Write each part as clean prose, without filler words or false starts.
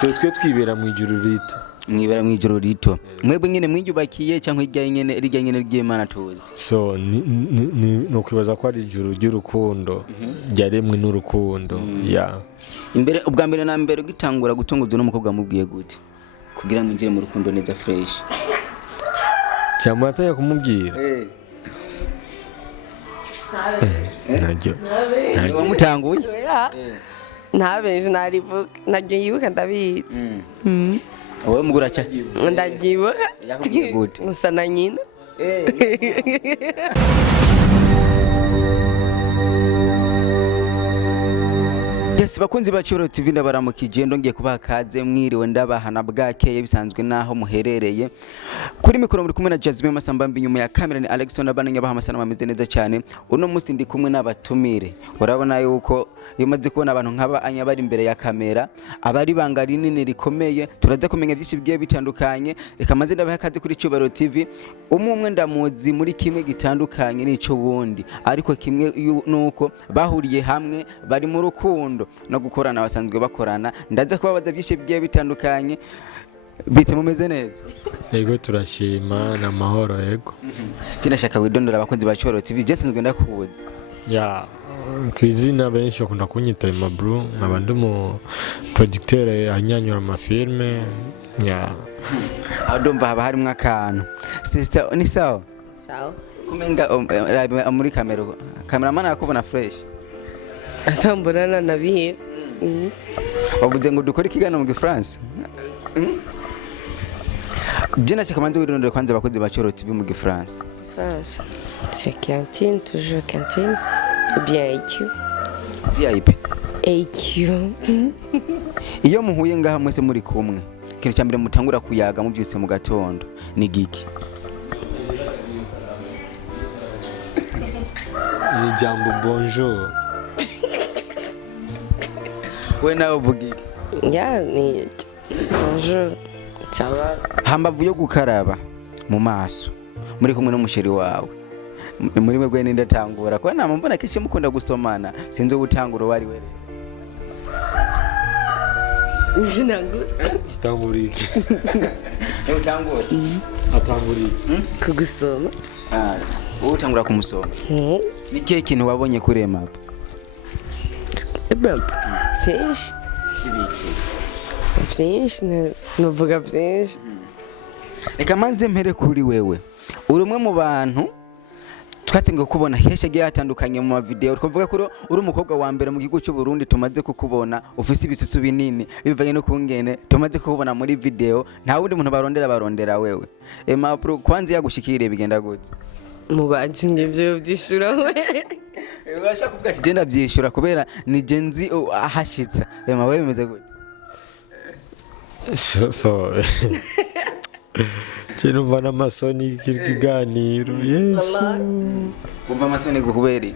so twe twibera mu ijuru rito mwibera mu ijoro rito mwebwe nyene mwijubakiye cyangwa irya nyene ry'Imana tuzi so no kwibaza ko ari ijuru ry'urukundo ryaremwe n'urukundo ya imbere ubwa mbere na mbere gitangura gutunguza no mukobwa mubwiye gute kugira ngo ngire mu rukundo neza fresh cyamata kumubwira najyo wamutanguye ntabenje narivuga najyo yibuka ndabizi wowe mugura cha ndagibuka yakubwiye gute musa na nyina Yes bakunzi bacuro TV ndabaramukije ndongiye kubaha kaze mwiriwe ndabahana bwakeye bisanzwe naho muherereye kuri mikoro muri kumwe na Jasmine Masambambi nyuma ya kamera ni Alexander Bananya baha amasana ameze neza cyane uno munsi ndi kumwe n'abatumire urabona yuko bimaze kubona abantu nk'aba anya bari imbere ya kamera abari banga rinini rikomeye turaza kumenya byinshi bigiye bitandukanye reka maze ndabaha kaze kuri Cyubaro TV umwe ndamuzi muri kimwe gitandukanye n'ico wundi ariko kimwe nuko bahuriye hamwe bari mu rukundo no gukorana basanzwe bakorana ndaza kubabaza byinshi bigiye bitandukanye bite mumeze neza yego turashima na mahoro yego kinashaka widondora abakunzi ba Cyubaro TV jesinzwe ndakubuza ya kwizina benshi bakunda kunyita Mabru nkabandi mu producteur anyanyura amafilme ya adomba haba harimo akantu sister ni sawa sawa kumenga muri cameraman akubona fresh atamburana nabihe wabuze ngo dukore ikigano mu Gifaransa Jina chakamanze wirondera kwanza abakozi ba Cyubaro TV mu Gifaransa France c'est cantine toujours cantine ou bien IQ VIP IQ iyo muhuye ngaha mwese muri kumwe kintu cyambere mutangura kuyaga mubyutse mu gatondo ni giki ni jambo bonjour we nawe uvugike ya ni bonjour sawa hambavu yo gukaraba mu maso muri kumwe n'umusheri wawe muri mwebwe ninde tangura kwa nama mbona kishi mukunda gusomana sinzo gutangura wari we Ujinangura tamburiki utangura atanguriki kugusoma wowe utangura kumusoma ni kihe kintu wabonye kuri map byinshi nuvuga byinshi reka manze mpere kuri wewe uri umwe mu bantu twatenga kubona hesha giye hatandukanye mu video twavuga ko uri umukobwa wa mbere mu gihugu cy'u Burundi tumaze kukubona ufise ibisusu binini bivanye no kungene tumaze kukubona muri video nta wundi muntu barondera wewe Mapro kwanze yagushikire bigenda gute mubaje ngivyo byishura we urashaka kuvuga ati genda byishura kubera ni genzi ahashitsa rema wewe bimeze gute so Chino vana masoni kiganiro Yesu umva masoni gukuberi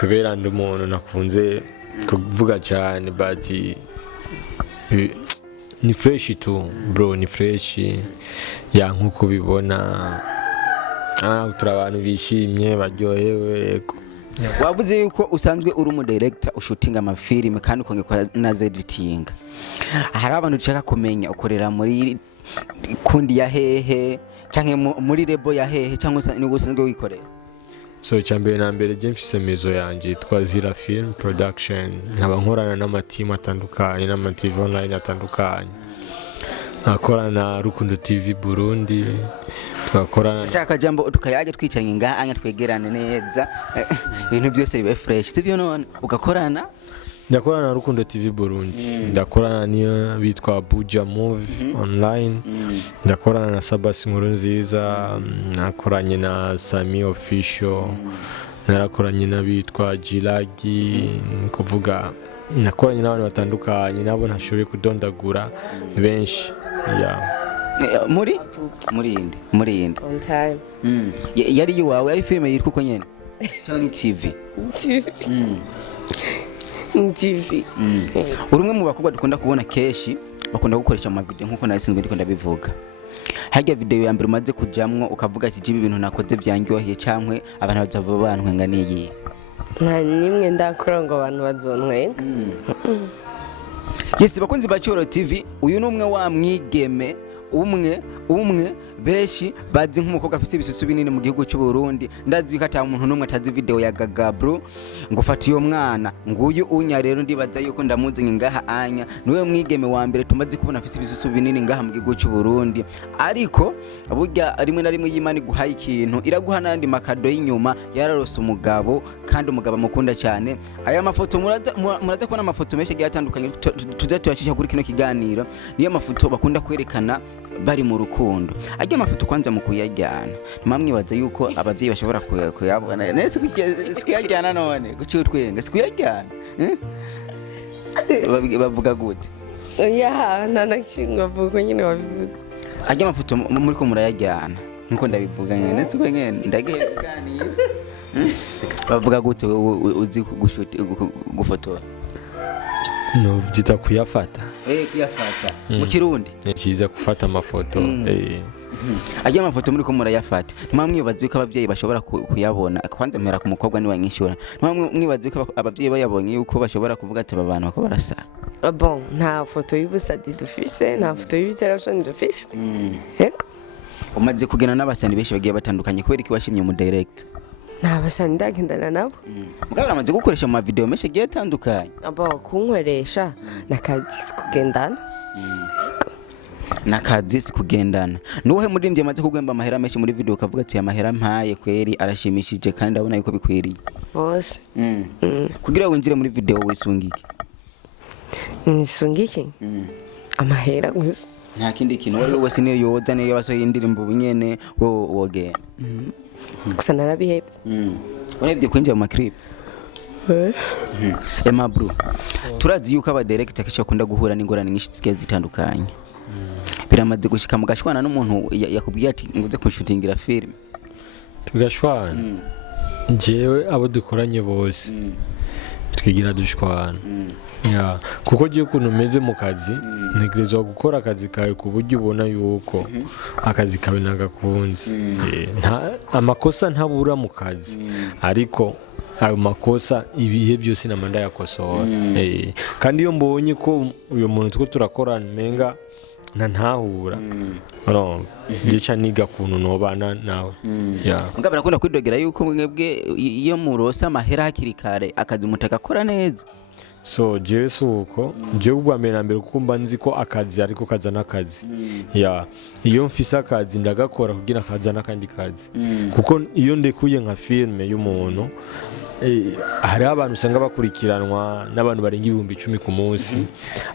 kubera ndi umuntu nakunze kuvuga cyane bati ni fresh tu bro ni fresh ya nkuko bibona turi abantu bishimye baryohewe wabuze yuko usanzwe uri umu director ushutinga amafilime kandi ukongera na editing hari abantu ushaka kumenya ukorera muri kundi ya hehe canke muri lebo ya hehe cyangwa usanzwe wikorera so cyambere na mbere je mfise mezo yanje twazira film production nkaba nkorana n'amatimu atandukanye n'amativu online atandukanye nakorana na Rukundo TV Burundi twakorana shaka jambo tukayaje twicanye ngaha twegerane neza ibintu byose bibe fresh sivyo none ugakorana ndakorana na Rukundo TV Burundi ndakorana niyo bitwa Buja Movie online ndakorana na Sabasi Nkuru nziza nakoranye na Sami Official narakoranye na bitwa Jilagi kuvuga nakoranye n'abantu batandukanye nabo ntashoboye kudondagura benshi ya muri indi on time yari yuwawe yari filime yitwa uko nyene cyangwa TV TV urumwe mu bakobwa dukunda kubona keshi bakunda gukoresha ama video nkuko nasinzwe ndiko ndabivuga hajya video ya mbere umaze kujamwo ukavuga ati jibi ibintu nakoze byangyoheye cankwe abantu bazava bantwenga niyi nta nimwe ndakora ngo abantu bazontwenga Yes, bakunzi ba Cyoro TV, uyu numwe wa mwigeme umwe beshi bazi nk'umukobwa afite ibisusu binini mu gihugu cy'u Burundi. Ndazi bikata umuntu numwe atazi video ya Gagabro ngo fata iyo mwana nguyu unya rero ndibaza yuko ndamuzi ngaha anya niwe mwigeme wa mbere tumaze kubona afite ibisusu binini ngaha mu gihugu cy'u Burundi. Ariko burya rimwe na rimwe y'Imana iguhaye ikintu iraguha nandi makado y'inyuma yararose umugabo kandi umugabo amukunda cyane. Aya mafoto muraza kubona amafoto menshi agiye atandukanye tuza tuyashisha kuri kino kiganiro. Niyo mafoto bakunda kwerekana bari mu rukundo. Ajya amafoto kwanza mu kuyajyana nimamwibaza yuko abavyeyi bashobora kuyabona nese kuyajyana none guciye utwenga sikuyajyana bavuga gute ya nanakinga bavuga nyine wabivuze. Ajya amafoto muri ko murayajyana nkuko ndabivuga nyene nese ko nyene ndagiye kuganira bavuga gute uzi gufotora no vyita kuyafata kuyafata mu Kirundi cyiza gufata amafoto ajya amafoto muri ko murayafata nimamwibaza yuko abavyeyi bashobora kuyabona kwanza mpera ku mukobwa ni wanyishura nimamwibaza yuko abavyeyi bayabonye yuko bashobora kuvuga ati abantu bako barasa. Bon, nta foto y'ubusadi dufise, nta foto y'ibiterasoni dufise. Yego. Umaze kugena n'abasani benshi bagiye batandukanye kubera iki washimye mu direct? Nta basani ndagendana nabo. Mugabo amaze gukoresha mu video menshi agiye atandukanye. Bon, kunkoresha nakazi kugendana. Nakazi kugendana. Nuhe muririmbye amaze kugwemba amahera menshi muri video ukavuga ati amahera mpaye kweri arashimishije kandi ndabona yuko bikwiriye. Bose. Kugira winjire muri video wisungike. Nisungike? Amahera gusa. Nta kindi kintu wari wese niyo yoza niyo yabasohoye indirimbo bunyene woge. Gusa narabihebye. Urebye kwinjira mu clip. Emma bro. Turazi yuko aba director kisha kunda guhura n'ingorane nyinshi zigiye zitandukanye. Biramaze gushika mu gashwana n'umuntu yakubwiye ati nguze kunshutingira film. Tugashwana. Jewe abo dukoranye bose. Twigira dushwana. Ya kuko giye kuntu meze mu kazi ntegerezwa gukora akazi kawe ku buryo ubona yuko akazi kawe nagakunze. Nta amakosa ntabura mu kazi ariko ayo makosa ibihe byose namanda yakosora. Kandi iyo mbonye ko uyo muntu tuko turakorana menga ntahura gica niga kuntu nobana nawe. Mugabo arakunda kwidogera yuko mwebwe iyo murosa amahera hakiri kare akazi mutakakora neza. So jesu uko je ubwa mbere na mbere kukumba nzi ko akazi ariko kazana akazi. Iyo mfise akazi ndagakora kugira kazana kandi kazi. Kuko iyo ndekuye nka filme y'umuntu hari abantu usanga bakurikiranwa n'abantu barenga 10,000 ku munsi.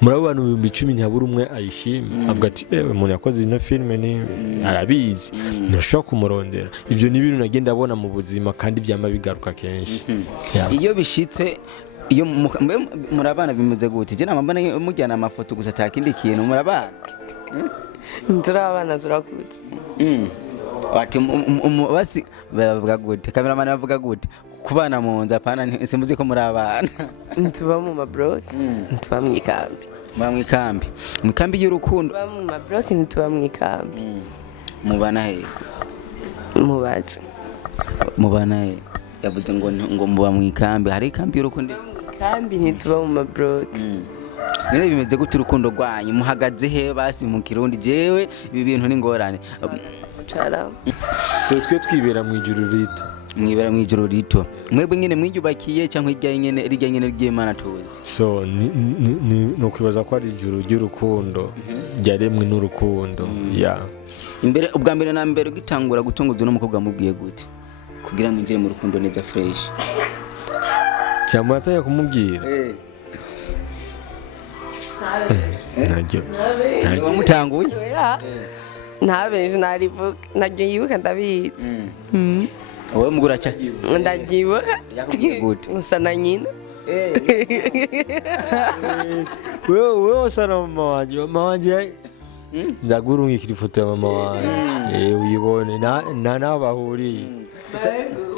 Muri abo bantu 10,000 ntabura umwe ayishima avuga ati umuntu yakoze ino filme ni arabizi ntashobora kumurondera. Ivyo ni ibintu nagenda abona mu buzima kandi byama bigaruka kenshi. Iyo bishitse iyo murabana bimuze gute je namambana mujyana amafoto gusa takindi kintu murabana turabana turakutse ati basi bavuga gute cameraman bavuga gute kubana mu nza pana simbuzi ko murabana tuba mu mablock tuba mu ikambi mu kambi y'urukundo tuba mu mablock tuba mu ikambi mubana he mubana he yavuze ngo muba mu ikambi hari ikambi y'urukundo kambi ntituba mu mablock. Nene bimeze gute urukundo rwanyu muhagaze he basi mu Kirundi jewe ibi bintu ni ngorane so twe twibera mu ijuru rito. Mwibera mu ijuru rito mwebwe nyene mwijubakiye cyangwa rijya nyene ry'Imana tuzi. So no kwibaza ko ari ijuru ry'urukundo ryaremwe n'urukundo. Imbere ubwa mbere na mbere gitangura gutunguza no mukobwa mubwiye gute kugira ngo njye mu rukundo neza fresh cyangwa ataya kumubwira najyo wamutanguye ntabeje narivuga najyo yibuka ndabizi wowe mugura cha ndagibuka gute usana nyina wewe sana mama wanje ndagurungikira ifoto ya mama wanje uyibone na bahuriye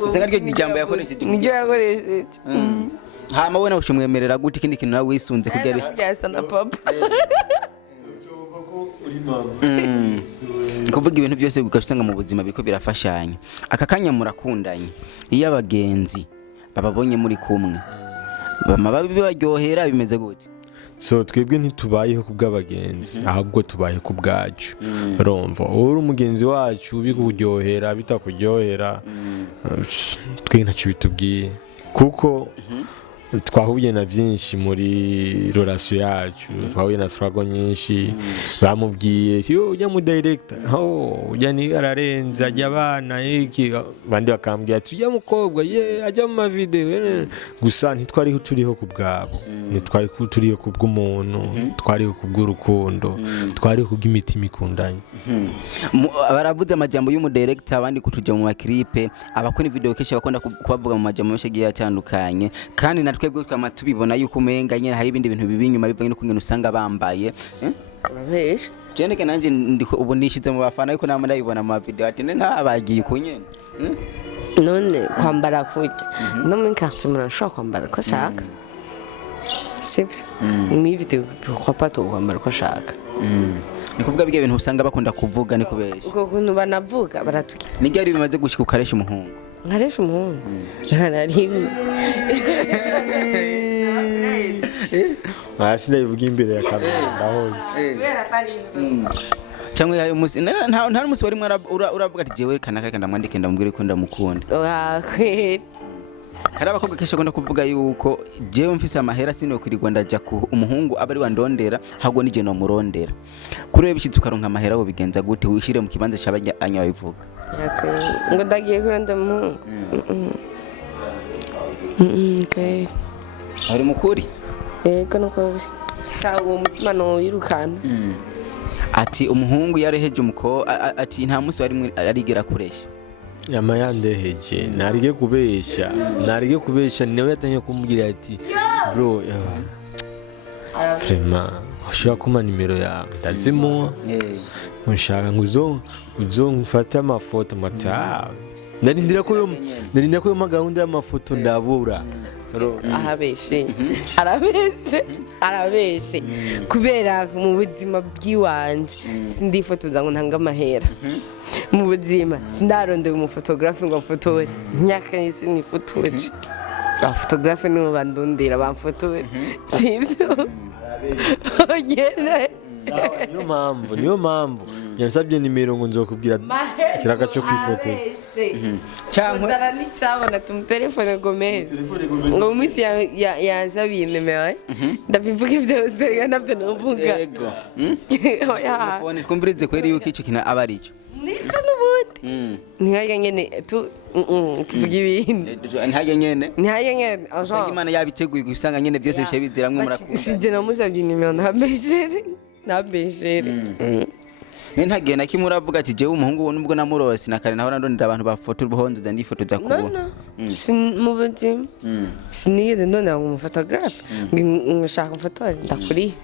usanga ryo ijambo yakoresheje nijyo yakoresheje hama we nawe ushumwemerera gute ikindi kintu nawe wisunze kugira yasa na papa kuvuga ibintu byose ukabisanga mu buzima biko birafashanya. Aka kanya murakundanye iyo abagenzi bababonye muri kumwe bama babi baryohera bimeze gute? so twebwe ntitubayeho kubw'abagenzi ahubwo tubaye ku bwacu urumva uri umugenzi wacu bikuryohera bitakuryohera twe ntacyo bitubwiye kuko twahuye na byinshi muri relation yacu twahuye na struggle nyinshi bamubwiye yo ujya mu director ujya ni ararenza ajya abana iki bandi bakambwira ati ujya mukobwa ye ajya mu video gusa ntitwariho turiho ku bwabo ntitwari turiho ku bw'umuntu twariho ku bw'urukundo twariho ku bw'imitima ikundanye baravuze amajambo y'umudirector abandi kutuja mu maklipe abakora video kesha bakunda kubavuga mu majambo menshi agiye atandukanye kandi twebwe twama tubibona yuko umenga nyene hari ibindi bintu bibi inyuma bivanye no kungena usanga bambaye urabesha jeneke nanje ndiko ubu nishize mu bafana ariko namwe ndabibona mu video ati nkabagiye ku nyene none kwambara kujya no muri carte umuntu ashobora kwambara ko ashaka sibyo muri video pourquoi pas kwambara ko ashaka ni kuvuga bige ibintu usanga bakunda kuvuga ni kubesha uko kuntu banavuga baratuki nigari bimaze gushika ukaresha umuhungu nkaresha umuhungu ntararimo hasi ndayivuga imbere ya kamera ndahoze cyangwa hari umunsi nta umunsi warimo uravuga ati jewe kanaka ndamwandike ndamubwire ko ndamukunda hari abakobwa kesha akunda kuvuga yuko jewe mfise amahera sinokwirirwa ndaja ku umuhungu aba ari wandondera ahubwo nije no murondera kuri we bishitse ukaronka amahera wo bigenza gute wishire mu kibanza cy'abanya bivuga ngo ndagiye kuranda mu okay ari mukuri yego nuko sawa uwo mutima no yirukana ati umuhungu yareheje umuko ati nta munsi wari arigera kuresha yama yandeheje narige kubesha niwe yatanye kumbwira ati bro vraiment ushaka kuma nimero yawe ndazimo mushaka nguzo mfata amafoto mata narindira ko yo magahunda y'amafoto ndabura arabeshe kubera mu buzima bw'iwanje sindifotoza ngo ntanga amahera mu buzima sindarondera umufotographe ngo mfotore imyaka yose nifotoje abafotographe nibo bandondera bamfotore sibyo niyo mpamvu yansabye nimero ngo nzokubwira kiraka cyo kwifotora cyangwa nzabona tumutelefone Gomez ngo umisi yansabiye nimero ndabivuga byose nabyo nuvuga yego telefone kumbirize kweri yuko icyo kina aba ari cyo nico nubundi ntihaye nyene tuvuga ibindi ntihaye nyene usanga Imana yabiteguye gusanga nyene byose bishe biziramwe murakunda sije namusabye nimero ntabeshere ntagiye na kimwe uravuga ati jewe umuhungu wo nubwo namurose nakare naho ndondera abantu bafotora ubuhonze ndifotoza kubona mu buzima sinigeze ndondera ngo umufotographe ngashaka umfotore ndakuriye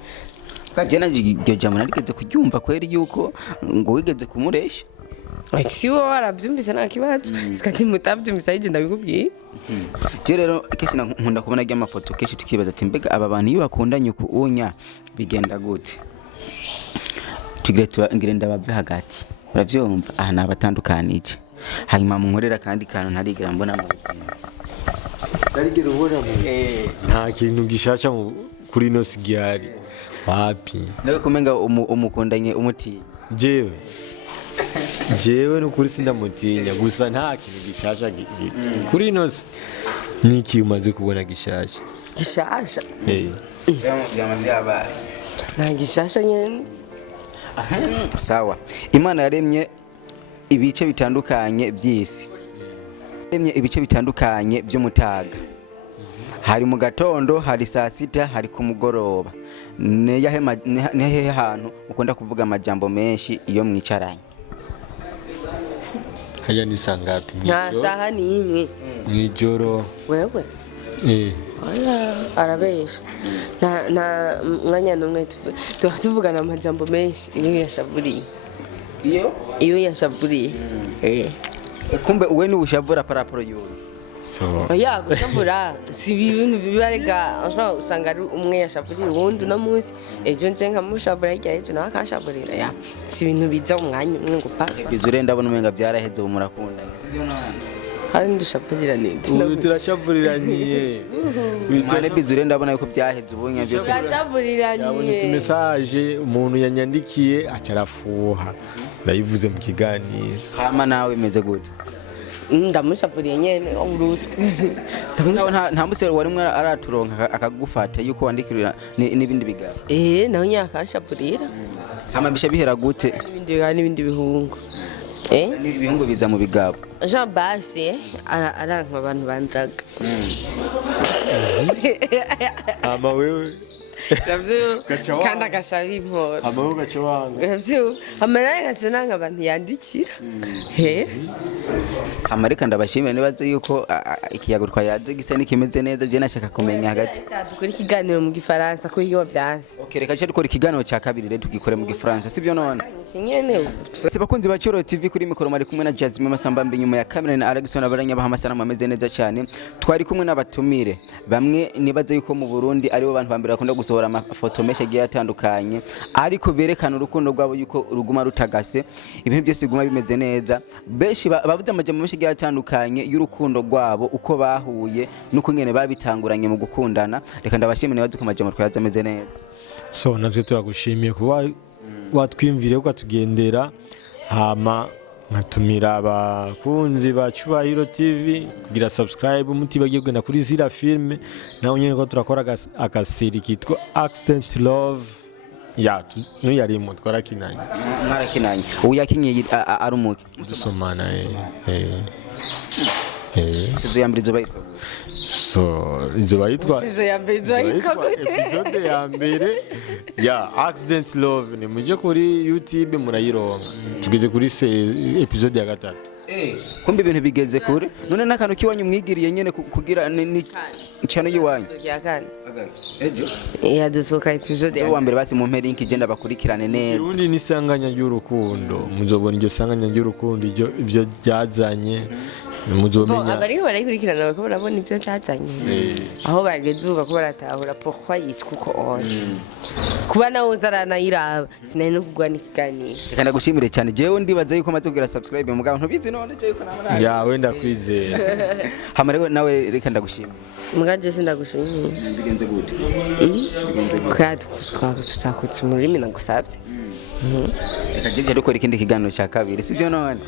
kaje naje iryo jambo narigeze kuryumva kweri yuko ngo wigeze kumuresha si wowe warabyumvise nta kibazo sikati mutabyumvise ayije ndabikubwiye je rero keshi nkunda kubona ry'amafoto keshi tukibaza ati mbega aba bantu iyo bakundanye ku unya bigenda gute ngire ndabave hagati uravyumva aha nabatandukanije hanyuma munkorera kandi kantu ntarigira mbona mu buzima narigera ubona mu nta kintu gishasha kuri no sigari wapi nawe kumenga umukundanye umutinya jewe n'ukuri sindamutinya gusa nta kintu gishasha kuri no niki umaze kubona gishasha byabaye nta gishasha nyene sawa Imana yaremye ibice bitandukanye by'isi yaremye ibice bitandukanye by'umutaga hari mu gatondo hari saa sita hari ku mugoroba nehe hantu ukunda kuvuga amajambo menshi iyo mwicaranye haya ni sangapi nta saha ni imwe mwijoro wewe arabesha nta mwanya n'umwe tuvugana amajambo menshi iyo yashavuriye kumbe uwe n'ubushavura paraporo yuwe gushavura si ibintu bibarega usanga ari umwe yashavuriye uwundi uno munsi ejo nje nkamushavura hirya y'ejo nawe akashavurira si ibintu biza umwanya umwe ngo pa biza urenda abona umenga byaraheze ubu murakundanye kandi ndushapuriraniye ubu turashavuriraniye mane bizure ndabona yuko byaheze ubunye byose yabonye turashapuriraniye utumesaje umuntu yanyandikiye acarafuha ndayivuze mu kiganiro hama nawe imeze gute ndamushapuriye nyene urutwe nta musero wari mwe araturonka akagufata yuko wandikirira n'ibindi bigabo nawe nyakashapurira hama bisha bihera gute n'ibindi bihungo n'ibihungo biza mu bigabo Jean Basi aranka abantu bandraga ama wewe kandi agasaba imporo ama wewe gaca wanga amaraye gacenanga abantu yandikira amarika ndabashimira nibaze yuko ikiyago twayaze gisa nikimeze neza je nashaka kumenya hagati dukora ikiganiro mu gifaransa ko iyo byanze reka cyo dukora ikiganiro cya kabiri rero tugikore mu gifaransa sibyo none nyene bakunzi ba Cyoro TV kuri mikoro mari kumwe na Jasmine Masambambe nyuma ya kamera na Alexon abaranya baha amasanamu ameze neza cyane twari kumwe n'abatumire bamwe nibaze yuko mu Burundi aribo bantu bambira bakunda gusohora amafoto menshi agiye atandukanye ariko berekana urukundo rwabo yuko ruguma rutagase ibintu byose biguma bimeze neza benshi bavuze amajambo menshi agiye atandukanye y'urukundo rwabo uko bahuye nuko ngene babitanguranye mu gukundana reka ndabashimire nibaze ko amajambo twayaze ameze neza so natwe turagushimiye kuba watwimvire ukatugendera hama nkatumira abakunzi ba Cyubahiro TV kugira subscribe mutibagiye kugenda kuri Zira Film naho nyene ko turakora akaseri kitwa Accent Love yarimo twarakinanye mwarakinanye ubu yakinye arumuke musomana sizo yambere zo bayitwa so izo bayitwa episode ya mbere ya Accident Love ni muje kuri YouTube murayironka tugeze kuri episode ya gatatu kumbe ibintu bigeze kure none nakantu kiwanyu mwigiriye nyene kugira ni cyane yiwanyu ejo yadusoka episode wa mbere basi mu mperi nkigenda bakurikirane neza urundi nisanganya ry'urukundo muzobona iryo sanganya ry'urukundo ibyo byazanye muzomenya abari barayikurikirana bako barabona ibyo cyazanye aho bageze ubu bako baratahura pourquoi yitwa uko on kuba nawe uzarana iraba sinari no kugwa n'ikiganiro reka ndagushimire cyane jewe ndibaza yuko maze kugira subscribe mugabo ntubizi none je yuko nabona ya wenda kwizera hamare nawe reka ndagushimira mugaje sindagushimiye bigenze gute tutakutse mu rurimi nagusabye reka je dukora ikindi kiganiro cya kabiri sibyo none